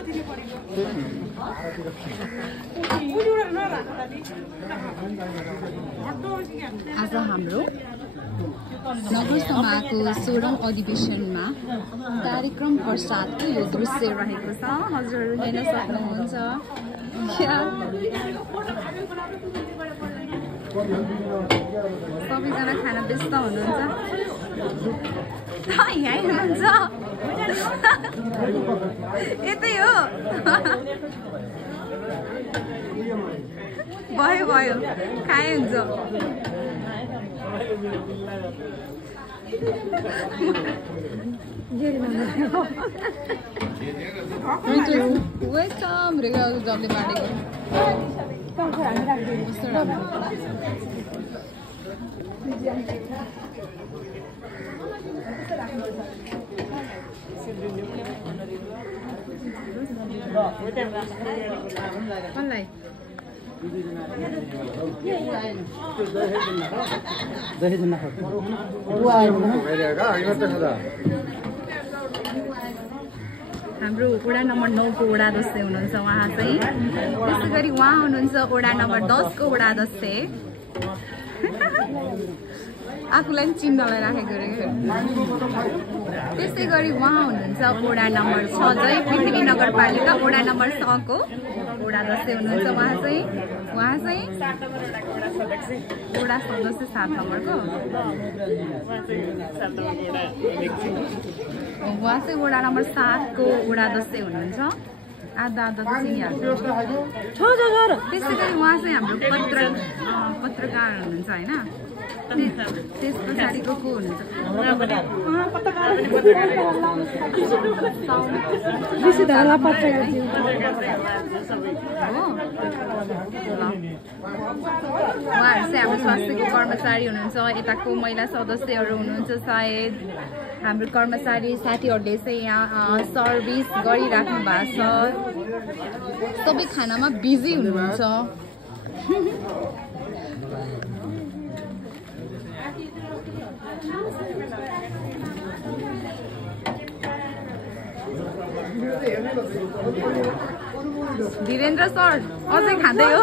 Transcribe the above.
आज हाम्रो नगरसभाको 16औं अधिवेशनमा कार्यक्रम प्रसादको यो दृश्य रहेको छ। हजुरहरू हेर्न सक्नुहुन्छ। सबैजना खान व्यस्त हुनुहुन्छ। यहीँ हुनुहुन्छ। यतै हो। भयो भयो खाए हुन्छ। वेलकम रेगा जबले बाँडेको कसलाई हाम्रो वडा नम्बर 9 को वडा अध्यक्ष हुनुहुन्छ उहाँ चाहिँ। त्यसै गरी उहाँ हुनुहुन्छ वडा नम्बर 10 को वडा अध्यक्ष। आफूलाई पनि चिन्हलाई राखेको रे। त्यसै गरी उहाँ हुनुहुन्छ वडा नम्बर 6 चाहिँ पृथ्वी नगरपालिका वडा नम्बर 6 को वडा अध्यक्ष हुनुहुन्छ उहाँ चाहिँ। वडा सदस्य 7 नम्बरको उहाँ चाहिँ वडा नम्बर 7 को वडा अध्यक्ष हुनुहुन्छ। आधा आधा चिनिहाल्छ। त्यसै गरी उहाँ चाहिँ हाम्रो पत्रकार हुनुहुन्छ होइन। त्यस पछाडिको को हुनुहुन्छ उहाँहरू चाहिँ हाम्रो स्वास्थ्यको कर्मचारी हुनुहुन्छ। यताको महिला सदस्यहरू हुनुहुन्छ। सायद हाम्रो कर्मचारी साथीहरूले चाहिँ यहाँ सर्भिस गरिराख्नु भएको छ। सबै खानामा बिजी हुनुहुन्छ। धीरेन्द्र सर अझै खाँदै हो।